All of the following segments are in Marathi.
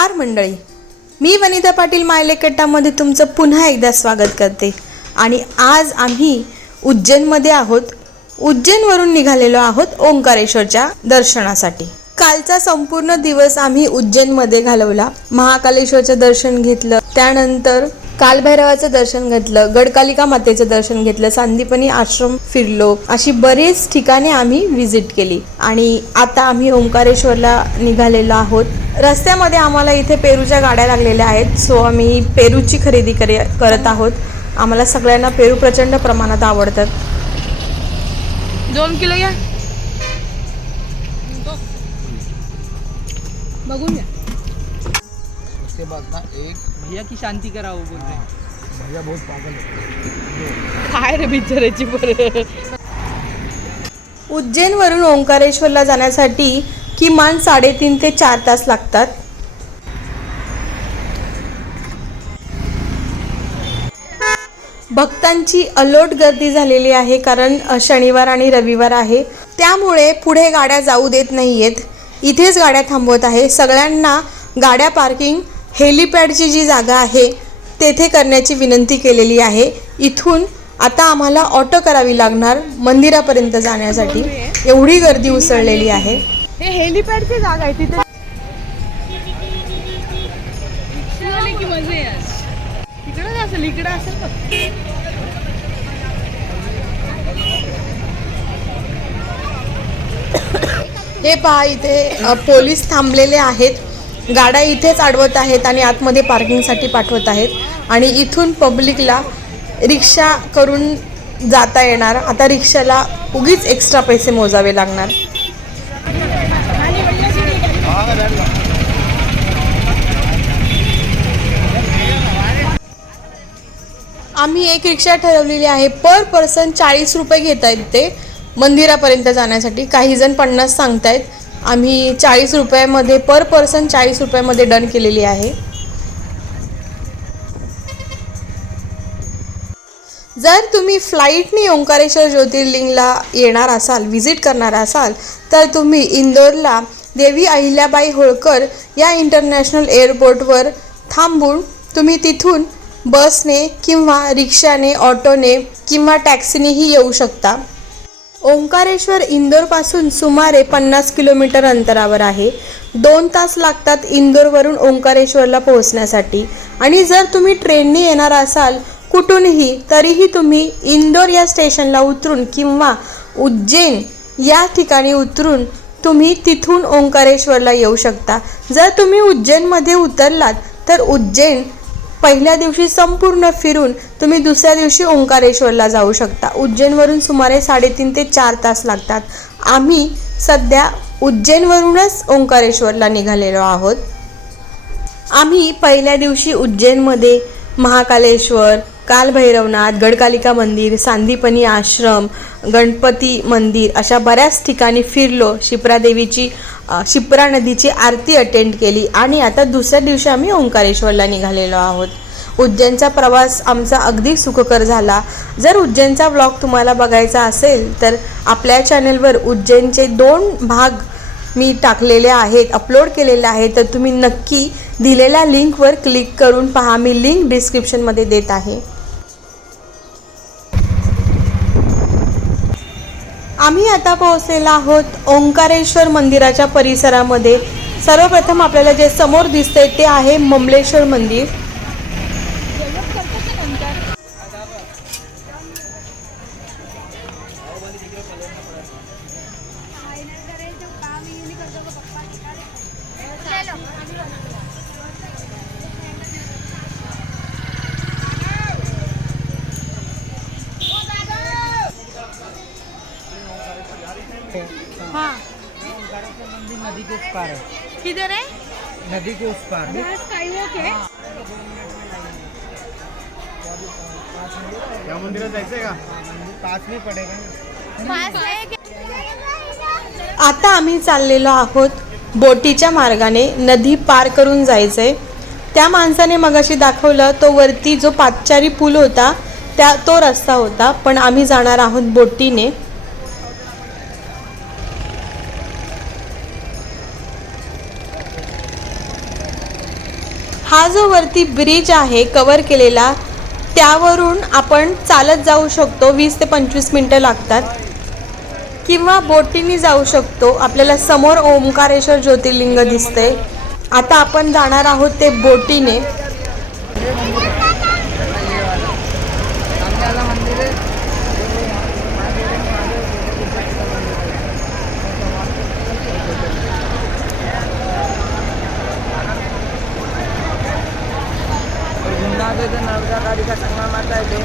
नमस्कार मंडळी. मी वनिता पाटील मायलेकट्टामध्ये तुमचं पुन्हा एकदा स्वागत करते. आणि आज आम्ही उज्जैनमध्ये आहोत. उज्जैनवरून निघालेलो आहोत ओंकारेश्वरच्या दर्शनासाठी. कालचा संपूर्ण दिवस आम्ही उज्जैनमध्ये घालवला. महाकालेश्वरचं दर्शन घेतलं. त्यानंतर कालभैरवाचं दर्शन घेतलं गडकालिका मातेचं दर्शन घेतलं सांदीपनी आश्रम फिरलो. अशी बरीच ठिकाणे आम्ही व्हिजिट केली. आणि आता आम्ही ओंकारेश्वरला निघालेलो आहोत. रस्त्यामध्ये आम्हाला इथे पेरूच्या गाड्या लागलेल्या आहेत. सो आम्ही पेरूची खरेदी करे करत आहोत. आम्हाला सगळ्यांना पेरू प्रचंड प्रमाणात आवडतात. दोन किलो घ्या बघून घ्या. उसके बाद ना एक भैया की शांती करा वो बोल रहे। भैया बहुत पागल है। काय रे बिचारायची बरं उज्जैनवरून ओंकारेश्वरला जाण्यासाठी किमान साडेतीन ते चार तास लागतात. भक्तांची अलोट गर्दी झालेली आहे कारण शनिवार आणि रविवार आहे. त्यामुळे पुढे गाड्या जाऊ देत नाही आहेत इथेच गाड्या थांबवत आहे. सगळ्यांना गाड्या पार्किंग हेलिपॅडची जी जागा आहे तेथे करण्याची विनंती केलेली आहे. इथून आता आम्हाला ऑटो करावी लागणार मंदिरापर्यंत जाण्यासाठी. एवढी गर्दी उसळलेली आहे. हे हेलिपॅडची जागा आहे तिथे झाली की मजा यार इकडं असेल इकडं असेल बघ. हे पहा इथे पोलीस थांबलेले आहेत. गाड्या इथेच अडवत आहेत आणि आतमध्ये पार्किंगसाठी पाठवत आहेत. आणि इथून पब्लिकला रिक्षा करून जाता येणार. आता रिक्षाला उगीच एक्स्ट्रा पैसे मोजावे लागणार. आम्ही एक रिक्षा ठरवलेली आहे. पर पर्सन चाळीस रुपये घेत आहेत ते मंदिरापर्यंत जाण्यासाठी. काही जण पन्नास सांगतायत. आम्ही चाळीस रुपयामध्ये पर पर्सन चाळीस रुपयामध्ये डन केलेली आहे. जर तुम्ही फ्लाईटने ओंकारेश्वर ज्योतिर्लिंगला येणार असाल व्हिजिट करणार असाल तर तुम्ही इंदोरला देवी अहिल्याबाई होळकर या इंटरनॅशनल एअरपोर्टवर थांबून तुम्ही तिथून बसने किंवा रिक्षाने ऑटोने किंवा टॅक्सीनेही येऊ शकता. ओंकारेश्वर इंदोरपासून सुमारे पन्नास किलोमीटर अंतरावर आहे. दोन तास लागतात इंदोरवरून ओंकारेश्वरला पोहोचण्यासाठी. आणि जर तुम्ही ट्रेनने येणार असाल कुठूनही तरीही तुम्ही इंदोर या स्टेशनला उतरून किंवा उज्जैन या ठिकाणी उतरून तुम्ही तिथून ओंकारेश्वरला येऊ शकता. जर तुम्ही उज्जैनमध्ये उतरलात तर उज्जैन पहिल्या दिवशी संपूर्ण फिरून तुम्ही दुसऱ्या दिवशी ओंकारेश्वरला जाऊ शकता. उज्जैनवरून सुमारे साडेतीन ते चार तास लागतात. आम्ही सध्या उज्जैनवरूनच ओंकारेश्वरला निघालेलो आहोत. आम्ही पहिल्या दिवशी उज्जैनमध्ये महाकालेश्वर कालभैरवनाथ गडकालिका मंदिर सांदीपनी आश्रम गणपती मंदिर अशा बऱ्याच ठिकाणी फिरलो. शिप्रा देवीची शिप्रा नदीची आरती अटेंड केली. आणि आता दुसऱ्या दिवशी आम्ही ओंकारेश्वरला निघालेलो आहोत. उज्जैनचा प्रवास आमचा अगदी सुखकर झाला. जर उज्जैनचा ब्लॉग तुम्हाला बघायचा असेल तर आपल्या चॅनलवर उज्जैनचे दोन भाग मी टाकलेले आहेत अपलोड केलेले आहेत. तर तुम्ही नक्की दिलेल्या लिंकवर क्लिक करून पहा. मी लिंक डिस्क्रिप्शनमध्ये देत आहे. आम्ही आता पोहोचलेलो आहोत ओंकारेश्वर मंदिराच्या परिसरामध्ये. सर्वप्रथम आपल्याला जे समोर दिसतंय ते आहे ममलेश्वर मंदिर. मंदिर नदी के उस पार है। किधर है? नदी के उस पार त्या मंदिरात जायचंय का? पाच नाही पडेल आता आम्ही चाललेलो आहोत बोटीच्या मार्गाने नदी पार करून जायचंय. त्या माणसाने मगाशी दाखवलं तो वरती जो पादचारी पूल होता त्या तो रस्ता होता पण आम्ही जाणार आहोत बोटीने. जो वरती ब्रिज आहे कवर केलेला. त्यावरून आपण चालत जाऊ शकतो वीस ते पंचवीस मिनटं लागतात. किंवा बोटीने जाऊ शकतो. आपल्याला समोर ओंकारेश्वर ज्योतिर्लिंग दिसते आता आपण जाणार आहोत ते बोटीने. आहे ते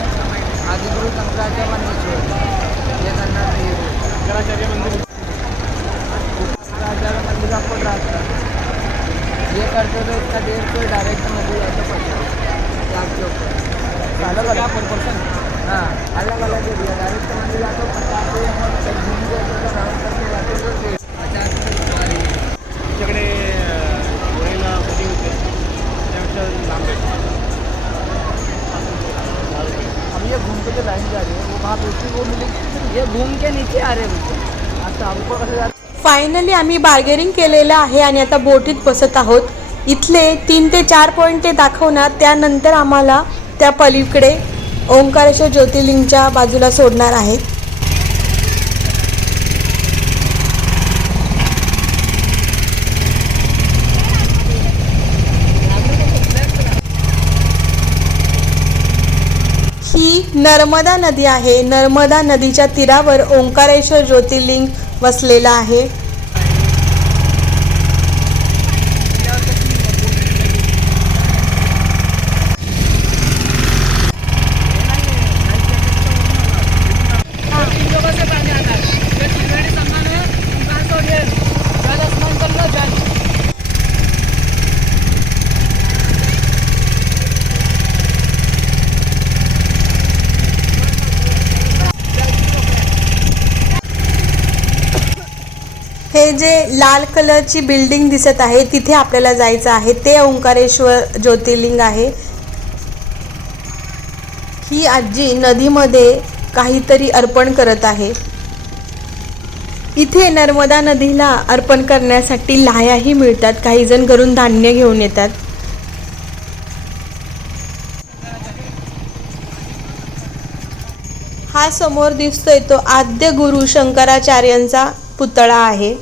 आदिगुरु शंकराच्या मंदिर हे करणार नाही शंकराचार्य मंदिर। शंकराचार्य मंदिर आपण राहतात हे। करतो तो इसका डेढ़ सौ डायरेक्ट मंदिर जायचं पडतं चार अलग अलग पर पर्सन हाँ अलग अलग एरिया डायरेक्ट मंदिर जातो पचास से हम घूम के तो राउंड करके जाते हम जो लाइन जा रही है वो वहाँ दूसरी वो मिलेगी ये घूम के नीचे आ रहे हैं आता हमको कसं जात फायनली आम्ही बार्गेनिंग केलेलं आहे आणि आता बोटीत बसत आहोत. इथले तीन ते चार पॉईंट ते दाखवणार. त्यानंतर आम्हाला त्या पलीकडे ओंकारेश्वर ज्योतिर्लिंगच्या बाजूला सोडणार आहेत ही नर्मदा नदी आहे. नर्मदा नदीच्या तीरावर ओंकारेश्वर ज्योतिर्लिंग वसलेलं आहे. जे लाल कलरची बिल्डिंग दिसत आहे तिथे आपल्याला जायचं आहे. ते ओंकारेश्वर ज्योतिर्लिंग आहे. ही आजी नदीमध्ये काहीतरी अर्पण करत आहे. इथे नर्मदा नदीला अर्पण करण्यासाठी लाह्याही मिळतात. काही जण घरून धान्य घेऊन येतात. हा समोर दिसतोय तो आद्य गुरु शंकराचार्यांचा पुतळा आहे.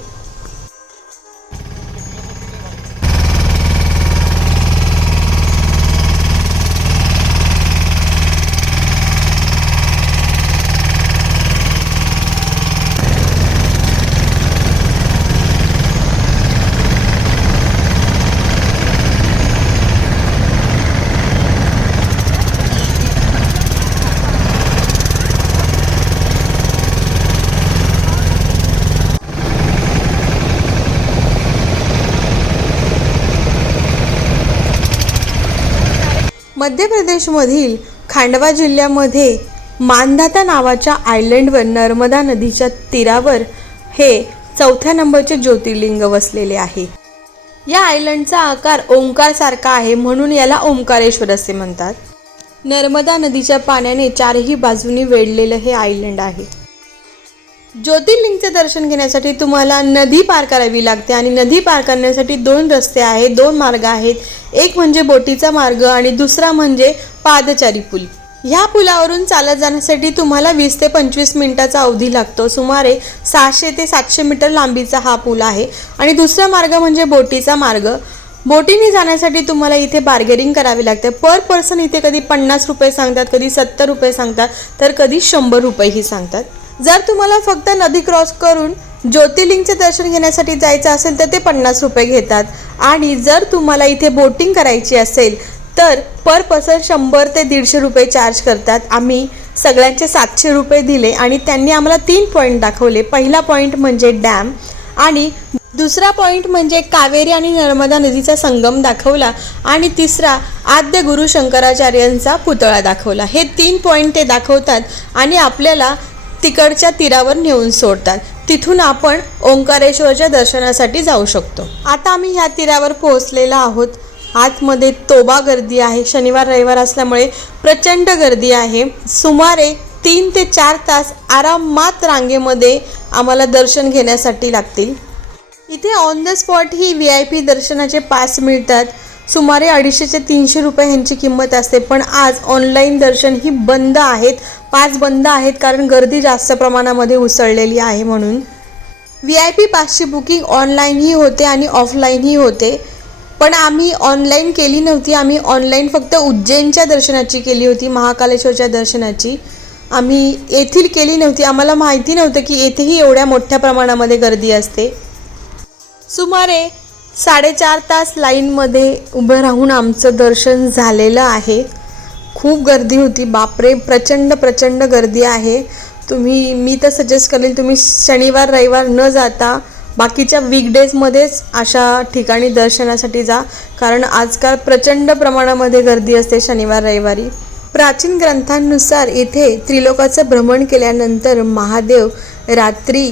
मध्य प्रदेशमधील खांडवा जिल्ह्यामध्ये मानधाता नावाच्या आयलंडवर नर्मदा नदीच्या तीरावर हे चौथ्या नंबरचे ज्योतिर्लिंग वसलेले आहे. या आयलंडचा आकार ओंकारसारखा आहे म्हणून याला ओंकारेश्वर असे म्हणतात. नर्मदा नदीच्या पाण्याने चारही बाजूनी वेढलेलं हे आयलंड आहे. ज्योतिर्लिंगचे दर्शन घेण्यासाठी तुम्हाला नदी पार करावी लागते आणि नदी पार करण्यासाठी दोन रस्ते आहेत दोन मार्ग आहेत. एक म्हणजे बोटीचा मार्ग आणि दुसरा म्हणजे पादचारी पूल. ह्या पुलावरून चालत जाण्यासाठी तुम्हाला वीस ते पंचवीस मिनिटाचा अवधी लागतो. सुमारे सहाशे ते सातशे मीटर लांबीचा हा पूल आहे. आणि दुसरा मार्ग म्हणजे बोटीचा मार्ग. बोटीने जाण्यासाठी तुम्हाला इथे बार्गेनिंग करावी लागते. पर पर्सन इथे कधी पन्नास रुपये सांगतात कधी सत्तर रुपये सांगतात तर कधी शंभर रुपयेही सांगतात. जर तुम्हाला फक्त नदी क्रॉस करून ज्योतिर्लिंगचे दर्शन घेण्यासाठी जायचं असेल तर ते पन्नास रुपये घेतात. आणि जर तुम्हाला इथे बोटिंग करायची असेल तर पर पर्सन शंभर ते दीडशे रुपये चार्ज करतात. आम्ही सगळ्यांचे सातशे रुपये दिले आणि त्यांनी आम्हाला तीन पॉईंट दाखवले. पहिला पॉईंट म्हणजे डॅम आणि दुसरा पॉईंट म्हणजे कावेरी आणि नर्मदा नदीचा संगम दाखवला आणि तिसरा आद्य गुरु शंकराचार्यांचा पुतळा दाखवला. हे तीन पॉईंट ते दाखवतात आणि आपल्याला तिकडच्या तीरावर नेऊन सोडतात. तिथून आपण ओंकारेश्वरच्या दर्शनासाठी जाऊ शकतो. आता आम्ही ह्या तीरावर पोहोचलेलो आहोत. आतमध्ये तोबा गर्दी आहे. शनिवार रविवार असल्यामुळे प्रचंड गर्दी आहे. सुमारे तीन ते चार तास आरामात रांगेमध्ये आम्हाला दर्शन घेण्यासाठी लागतील. इथे ऑन द स्पॉट ही व्ही आय पी दर्शनाचे पास मिळतात सुमारे अडीचशे ते तीनशे रुपये ह्यांची किंमत असते. पण आज ऑनलाईन दर्शन ही बंद आहेत. पाच बंद आहेत कारण गर्दी जास्त प्रमाणामध्ये उसळलेली आहे म्हणून. व्ही आय पी पासची बुकिंग ऑनलाईनही होते आणि ऑफलाईनही होते. पण आम्ही ऑनलाईन केली नव्हती. आम्ही ऑनलाईन फक्त उज्जैनच्या दर्शनाची केली होती महाकालेश्वरच्या दर्शनाची. आम्ही येथील केली नव्हती. आम्हाला माहिती नव्हतं की येथेही एवढ्या मोठ्या प्रमाणामध्ये गर्दी असते. सुमारे साडेचार तास लाईनमध्ये उभं राहून आमचं दर्शन झालेलं आहे. खूप गर्दी होती. बापरे प्रचंड प्रचंड गर्दी आहे. तुम्ही मी तर सजेस्ट करेल तुम्ही शनिवार रविवार न जाता बाकीच्या वीकडेजमध्येच अशा ठिकाणी दर्शनासाठी जा. कारण आजकाल प्रचंड प्रमाणामध्ये गर्दी असते शनिवार रविवारी. प्राचीन ग्रंथांनुसार येथे त्रिलोकाचं भ्रमण केल्यानंतर महादेव रात्री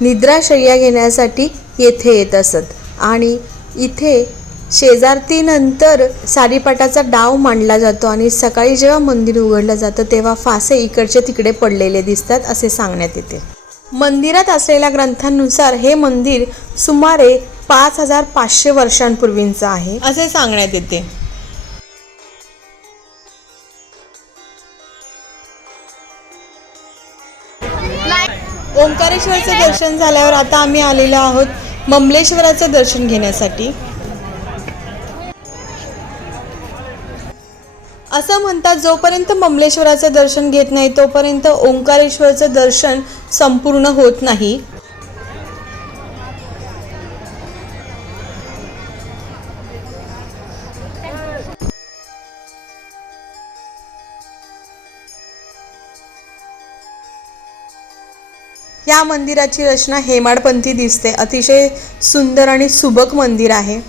निद्राशय्या घेण्यासाठी येथे येत असत. आणि इथे शेजारतीनंतर सारीपाटाचा डाव मांडला जातो आणि सकाळी जेव्हा मंदिर उघडलं जातं तेव्हा फासे इकडचे तिकडे पडलेले दिसतात असे सांगण्यात येते. मंदिरात असलेल्या ग्रंथांनुसार हे मंदिर सुमारे पाच हजार पाचशे वर्षांपूर्वींचं आहे असे सांगण्यात येते. ओंकारेश्वरचं दर्शन झाल्यावर आता आम्ही आलेलो आहोत. ममलेश्वराचे दर्शन घेण्यासाठी. असं म्हणतात जोपर्यंत ममलेश्वराचे दर्शन घेत नाही तोपर्यंत ओंकारेश्वरचं दर्शन संपूर्ण होत नाही. या मंदिराची रचना हेमाडपंथी दिसते. अतिशय सुंदर आणि सुबक मंदिर आहे.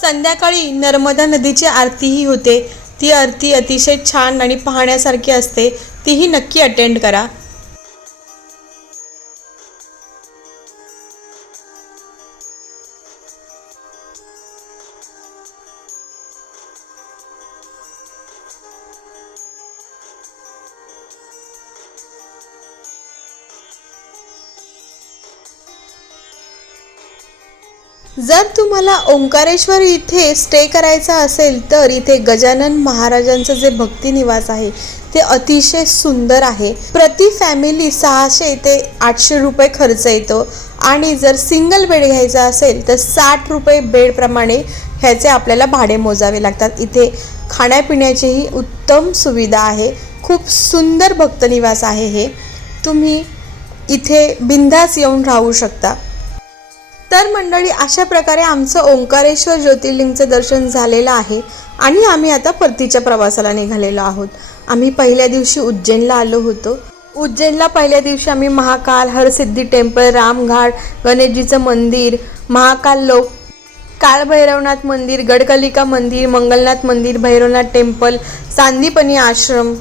संध्याकाळी नर्मदा नदीची आरतीही होते. ती आरती अतिशय छान आणि पाहण्यासारखी असते. तीही नक्की अटेंड करा. जर तुम्हाला ओंकारेश्वर इथे स्टे करायचा असेल तर इथे गजानन महाराजांचं जे भक्ती निवास आहे ते अतिशय सुंदर आहे. प्रति फॅमिली सहाशे ते आठशे रुपये खर्च येतो. आणि जर सिंगल बेड घ्यायचा असेल तर साठ रुपये बेडप्रमाणे ह्याचे आपल्याला भाडे मोजावे लागतात. इथे खाण्यापिण्याचीही उत्तम सुविधा आहे. खूप सुंदर भक्तनिवास आहे हे. तुम्ही इथे बिंदास येऊन राहू शकता. तर मंडळी अशा प्रकारे आमचं ओंकारेश्वर ज्योतिर्लिंगचं दर्शन झालेलं आहे आणि आम्ही आता परतीच्या प्रवासाला निघालेलो आहोत. आम्ही पहिल्या दिवशी उज्जैनला आलो होतो. उज्जैनला पहिल्या दिवशी आम्ही महाकाल हरसिद्धी टेम्पल रामघाट गणेशजीचं मंदिर महाकाल लोक काळभैरवनाथ मंदिर गडकलिका मंदिर मंगलनाथ मंदिर भैरवनाथ टेम्पल चांदीपनी आश्रम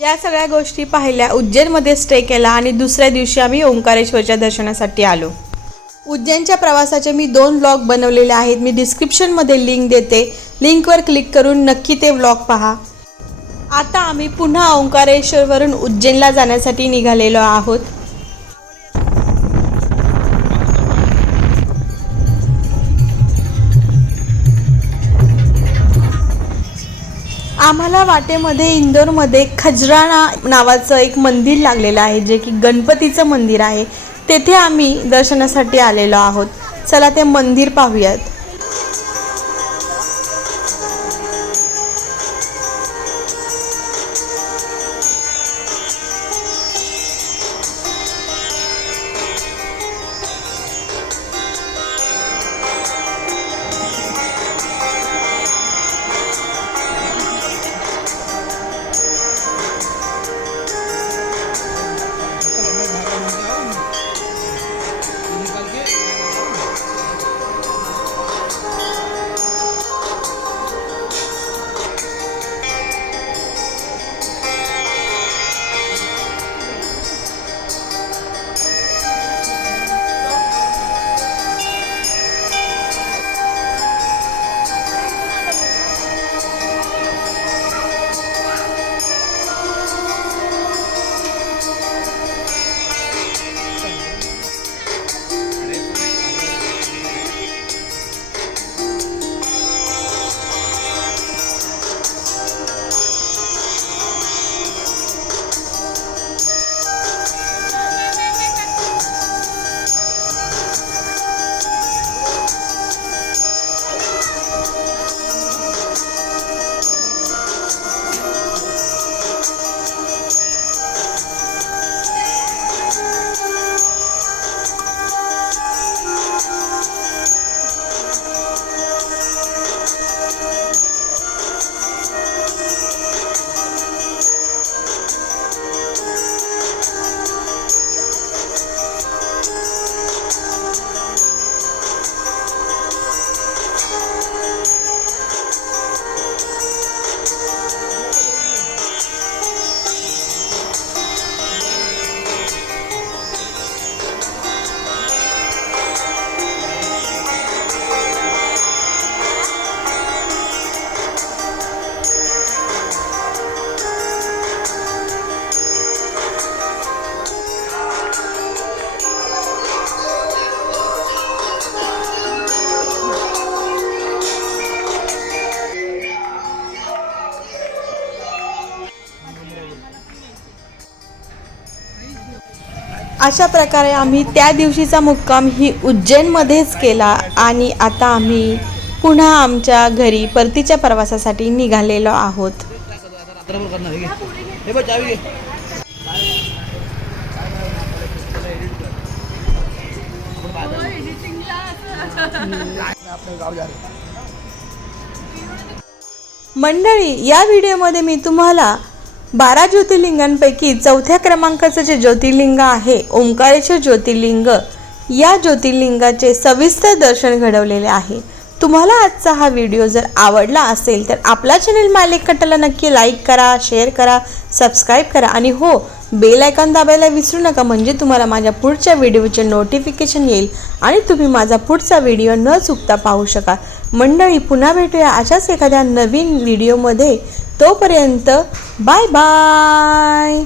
या सगळ्या गोष्टी पाहिल्या उज्जैनमध्ये स्टे केला आणि दुसऱ्या दिवशी आम्ही ओंकारेश्वरच्या दर्शनासाठी आलो. उज्जैनच्या प्रवासाचे मी दोन व्लॉग बनवलेले आहेत. मी डिस्क्रिप्शनमध्ये लिंक देते. लिंकवर क्लिक करून नक्की ते व्लॉग पहा. आता आम्ही पुन्हा ओंकारेश्वरवरून उज्जैनला जाण्यासाठी निघालेलो आहोत. आम्हाला वाटेमध्ये इंदोरमध्ये खजराणा नावाचं एक मंदिर लागलेलं आहे जे की गणपतीचं मंदिर आहे. तेथे आम्ही दर्शनासाठी आलेलो आहोत. चला ते मंदिर पाहूयात. अशा प्रकारे आम्ही त्या दिवशीचा मुक्काम ही उज्जैनमध्येच केला आणि आता आम्ही पुन्हा आमच्या घरी परतीच्या प्रवासासाठी निघालेलो आहोत. मंडळी या व्हिडिओमध्ये मी तुम्हाला बारा ज्योतिर्लिंगांपैकी चौथ्या क्रमांकाचं जे ज्योतिर्लिंग आहे ओंकारेश्वर ज्योतिर्लिंग या ज्योतिर्लिंगाचे सविस्तर दर्शन घडवलेले आहे. तुम्हाला आजचा हा व्हिडिओ जर आवडला असेल तर आपला चॅनल मालिक नक्की लाईक करा शेअर करा सबस्क्राईब करा आणि हो बेल आयकॉन दाबायला विसरू नका म्हणजे तुम्हाला माझ्या पुढच्या व्हिडिओचे नोटिफिकेशन येईल आणि तुम्ही माझा पुढचा व्हिडिओ न चुकता पाहू शकाल. मंडळी पुन्हा भेटूया अशाच एखाद्या नवीन व्हिडिओमध्ये. तोपर्यंत बाय बाय.